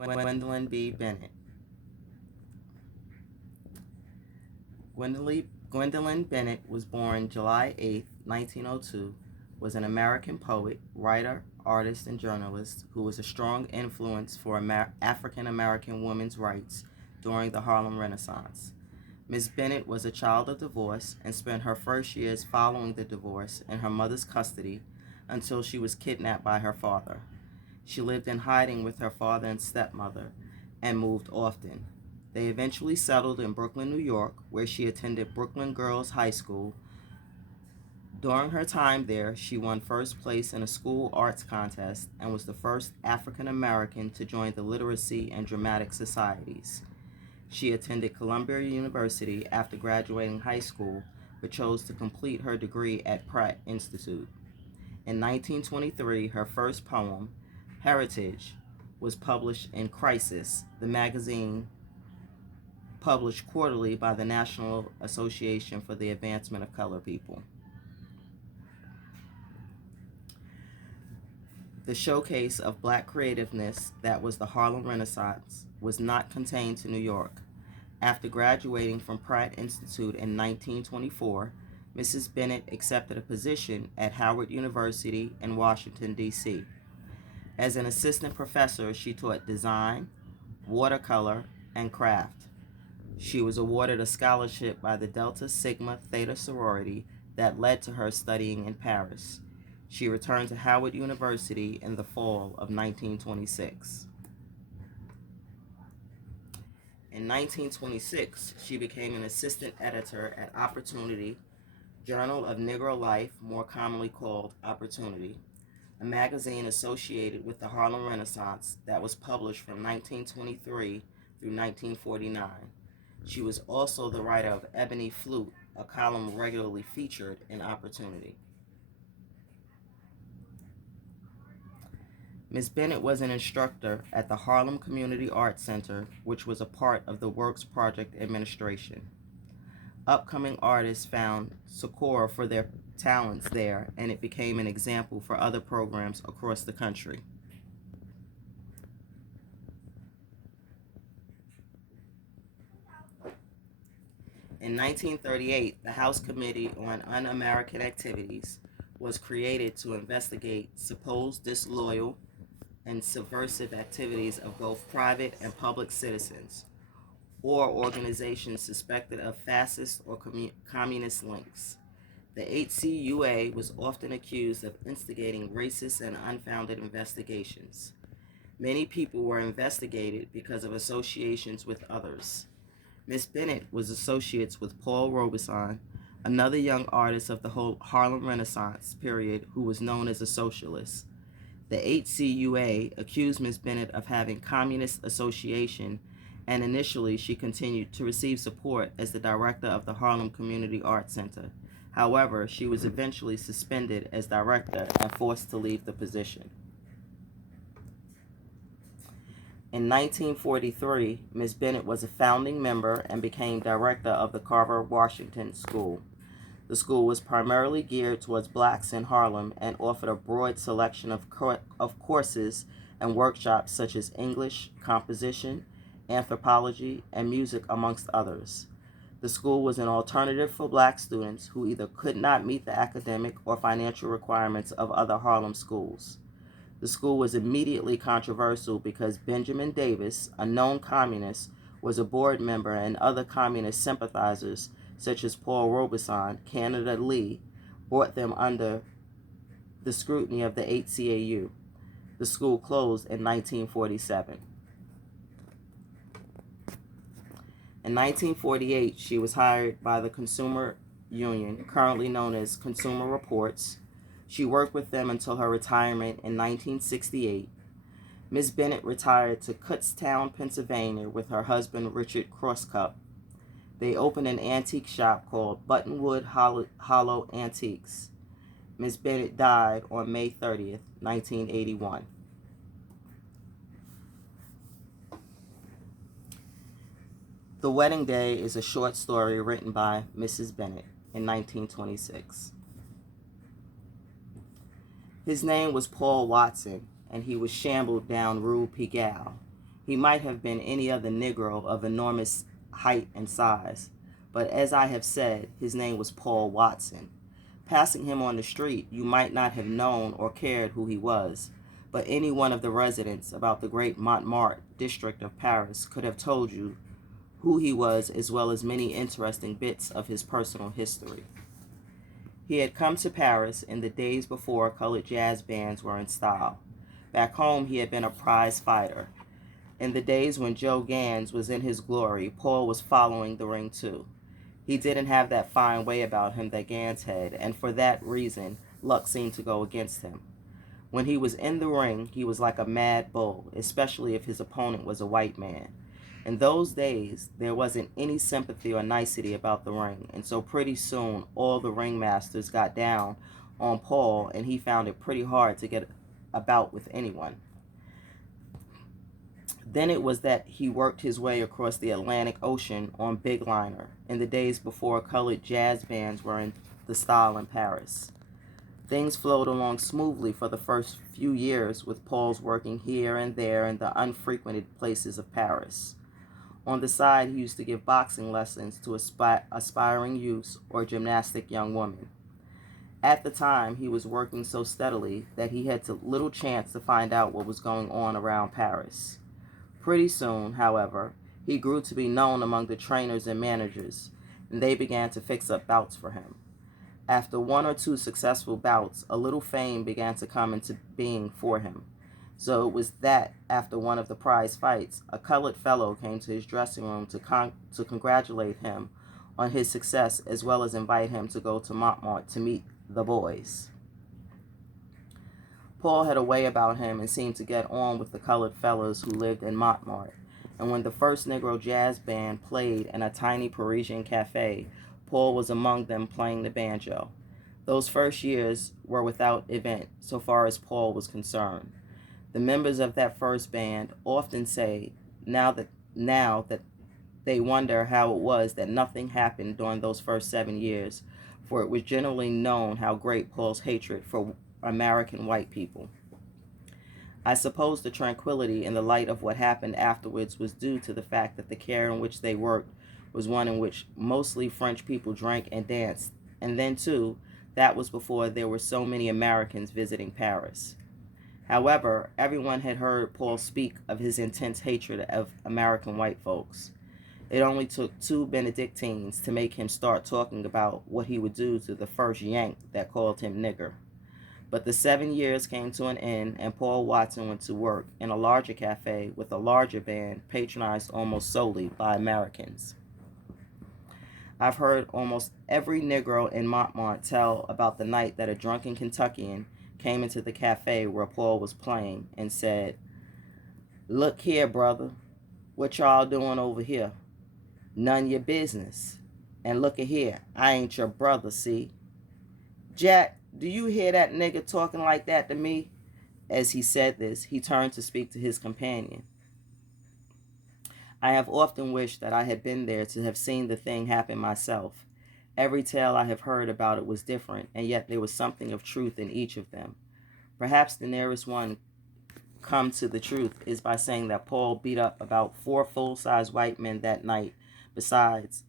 Gwendolyn B. Bennett. Gwendolyn Bennett was born July 8, 1902, was an American poet, writer, artist, and journalist who was a strong influence for African American women's rights during the Harlem Renaissance. Ms. Bennett was a child of divorce and spent her first years following the divorce in her mother's custody until she was kidnapped by her father. She lived in hiding with her father and stepmother and moved often. They eventually settled in Brooklyn, New York, where she attended Brooklyn Girls High School. During her time there, she won first place in a school arts contest and was the first African American to join the Literacy and Dramatic Societies. She attended Columbia University after graduating high school, but chose to complete her degree at Pratt Institute. In 1923, her first poem, Heritage, was published in Crisis, the magazine published quarterly by the National Association for the Advancement of Colored People. The showcase of black creativeness that was the Harlem Renaissance was not contained to New York. After graduating from Pratt Institute in 1924, Mrs. Bennett accepted a position at Howard University in Washington, D.C. As an assistant professor, she taught design, watercolor, and craft. She was awarded a scholarship by the Delta Sigma Theta sorority that led to her studying in Paris. She returned to Howard University in the fall of 1926. In 1926, she became an assistant editor at Opportunity, Journal of Negro Life, more commonly called Opportunity, a magazine associated with the Harlem Renaissance that was published from 1923 through 1949. She was also the writer of Ebony Flute, a column regularly featured in Opportunity. Ms. Bennett was an instructor at the Harlem Community Arts Center, which was a part of the Works Project administration. Upcoming artists found succor for their talents there, and it became an example for other programs across the country. In 1938, the House Committee on Un-American Activities was created to investigate supposed disloyal and subversive activities of both private and public citizens or organizations suspected of fascist or communist links. The HCUA was often accused of instigating racist and unfounded investigations. Many people were investigated because of associations with others. Miss Bennett was associates with Paul Robeson, another young artist of the whole Harlem Renaissance period who was known as a socialist. The HCUA accused Ms. Bennett of having communist association, and initially she continued to receive support as the director of the Harlem Community Arts Center. However, she was eventually suspended as director and forced to leave the position. In 1943, Ms. Bennett was a founding member and became director of the Carver Washington School. The school was primarily geared towards blacks in Harlem and offered a broad selection of courses and workshops such as English, composition, anthropology, and music, amongst others. The school was an alternative for black students who either could not meet the academic or financial requirements of other Harlem schools. The school was immediately controversial because Benjamin Davis, a known communist, was a board member, and other communist sympathizers such as Paul Robeson, Canada Lee, brought them under the scrutiny of the HCAU. The school closed in 1947. In 1948, she was hired by the Consumer Union, currently known as Consumer Reports. She worked with them until her retirement in 1968. Ms. Bennett retired to Kutztown, Pennsylvania with her husband Richard Crosscup. They opened an antique shop called Buttonwood Hollow Antiques. Ms. Bennett died on May 30th, 1981. The Wedding Day is a short story written by Mrs. Bennett in 1926. His name was Paul Watson, and he was shambled down Rue Pigalle. He might have been any other Negro of enormous height and size, but as I have said, his name was Paul Watson. Passing him on the street, you might not have known or cared who he was, but any one of the residents about the great Montmartre district of Paris could have told you who he was, as well as many interesting bits of his personal history. He had come to Paris in the days before colored jazz bands were in style. Back home, he had been a prize fighter. In the days when Joe Gans was in his glory, Paul was following the ring too. He didn't have that fine way about him that Gans had, and for that reason, luck seemed to go against him. When he was in the ring, he was like a mad bull, especially if his opponent was a white man. In those days, there wasn't any sympathy or nicety about the ring, and so pretty soon all the ringmasters got down on Paul, and he found it pretty hard to get about with anyone. Then it was that he worked his way across the Atlantic Ocean on Big Liner in the days before colored jazz bands were in the style in Paris. Things flowed along smoothly for the first few years, with Paul's working here and there in the unfrequented places of Paris. On the side, he used to give boxing lessons to aspiring youths or gymnastic young women. At the time, he was working so steadily that he had little chance to find out what was going on around Paris. Pretty soon, however, he grew to be known among the trainers and managers, and they began to fix up bouts for him. After one or two successful bouts, a little fame began to come into being for him. So it was that, after one of the prize fights, a colored fellow came to his dressing room to congratulate him on his success, as well as invite him to go to Montmartre to meet the boys. Paul had a way about him and seemed to get on with the colored fellows who lived in Montmartre, and when the first Negro jazz band played in a tiny Parisian cafe, Paul was among them playing the banjo. Those first years were without event, so far as Paul was concerned. The members of that first band often say now that they wonder how it was that nothing happened during those first 7 years, for it was generally known how great Paul's hatred for American white people. I suppose the tranquility in the light of what happened afterwards was due to the fact that the care in which they worked was one in which mostly French people drank and danced, and then, too, that was before there were so many Americans visiting Paris. However, everyone had heard Paul speak of his intense hatred of American white folks. It only took 2 Benedictines to make him start talking about what he would do to the first Yank that called him nigger. But the 7 years came to an end, and Paul Watson went to work in a larger cafe with a larger band patronized almost solely by Americans. I've heard almost every Negro in Montmartre tell about the night that a drunken Kentuckian came into the cafe where Paul was playing and said, "Look here, brother, what y'all doing over here? None your business. And look at here, I ain't your brother, see? Jack, do you hear that nigga talking like that to me?" As he said this, he turned to speak to his companion. I have often wished that I had been there to have seen the thing happen myself. Every tale I have heard about it was different, and yet there was something of truth in each of them. Perhaps the nearest one come to the truth is by saying that Paul beat up about 4 full-size white men that night, besides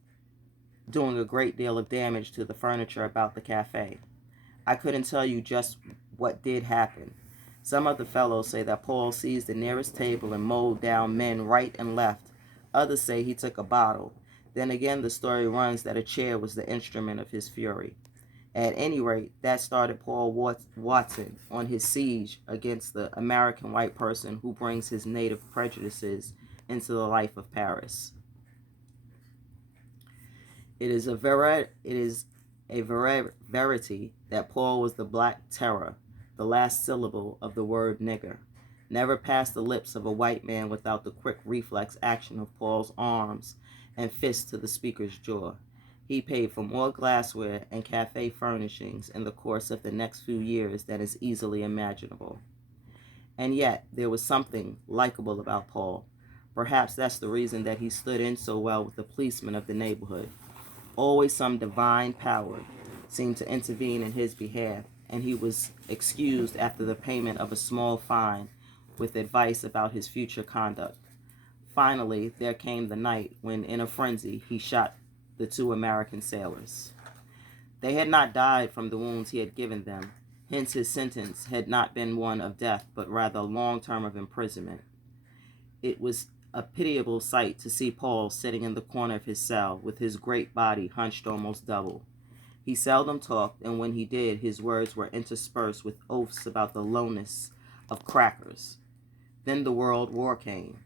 doing a great deal of damage to the furniture about the cafe. I couldn't tell you just what did happen. Some of the fellows say that Paul seized the nearest table and mowed down men right and left. Others say he took a bottle. Then again, the story runs that a chair was the instrument of his fury. At any rate, that started Paul Watson on his siege against the American white person who brings his native prejudices into the life of Paris. It is a verity that Paul was the black terror, the last syllable of the word nigger. Never passed the lips of a white man without the quick reflex action of Paul's arms and fist to the speaker's jaw. He paid for more glassware and cafe furnishings in the course of the next few years than is easily imaginable. And yet, there was something likable about Paul. Perhaps that's the reason that he stood in so well with the policemen of the neighborhood. Always some divine power seemed to intervene in his behalf, and he was excused after the payment of a small fine with advice about his future conduct. Finally, there came the night when, in a frenzy, he shot the two American sailors. They had not died from the wounds he had given them, hence his sentence had not been one of death, but rather a long term of imprisonment. It was a pitiable sight to see Paul sitting in the corner of his cell with his great body hunched almost double. He seldom talked, and when he did, his words were interspersed with oaths about the lowness of crackers. Then the World War came.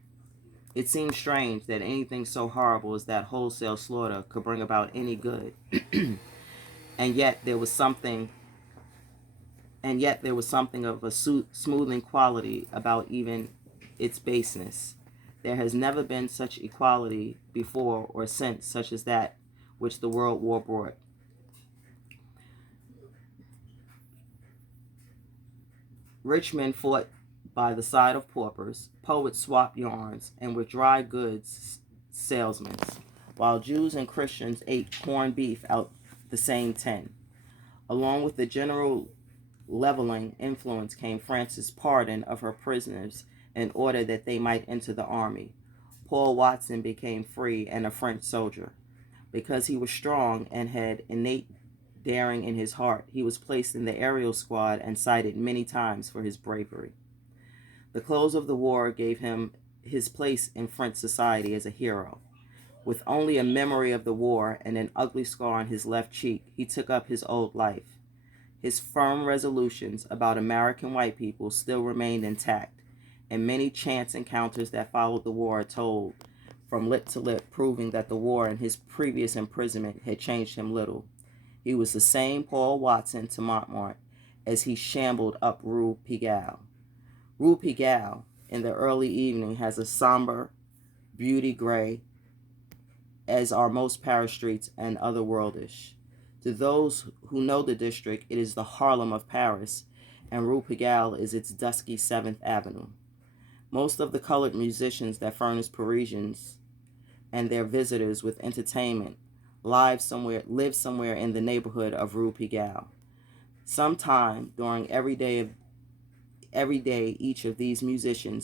It seemed strange that anything so horrible as that wholesale slaughter could bring about any good. and yet there was something of a smoothing quality about even its baseness. There has never been such equality before or since, such as that which the World War brought. Rich men fought by the side of paupers, poets swapped yarns, and were dry goods salesmen, while Jews and Christians ate corned beef out the same tin. Along with the general leveling influence came France's pardon of her prisoners in order that they might enter the army. Paul Watson became free and a French soldier. Because he was strong and had innate daring in his heart, he was placed in the aerial squad and cited many times for his bravery. The close of the war gave him his place in French society as a hero. With only a memory of the war and an ugly scar on his left cheek, he took up his old life. His firm resolutions about American white people still remained intact, and many chance encounters that followed the war are told from lip to lip, proving that the war and his previous imprisonment had changed him little. He was the same Paul Watson to Montmartre as he shambled up Rue Pigalle. Rue Pigalle, in the early evening, has a somber, beauty gray, as are most Paris streets, and otherworldish. To those who know the district, it is the Harlem of Paris, and Rue Pigalle is its dusky 7th Avenue. Most of the colored musicians that furnish Parisians and their visitors with entertainment live somewhere in the neighborhood of Rue Pigalle. Sometime during every day, each of these musicians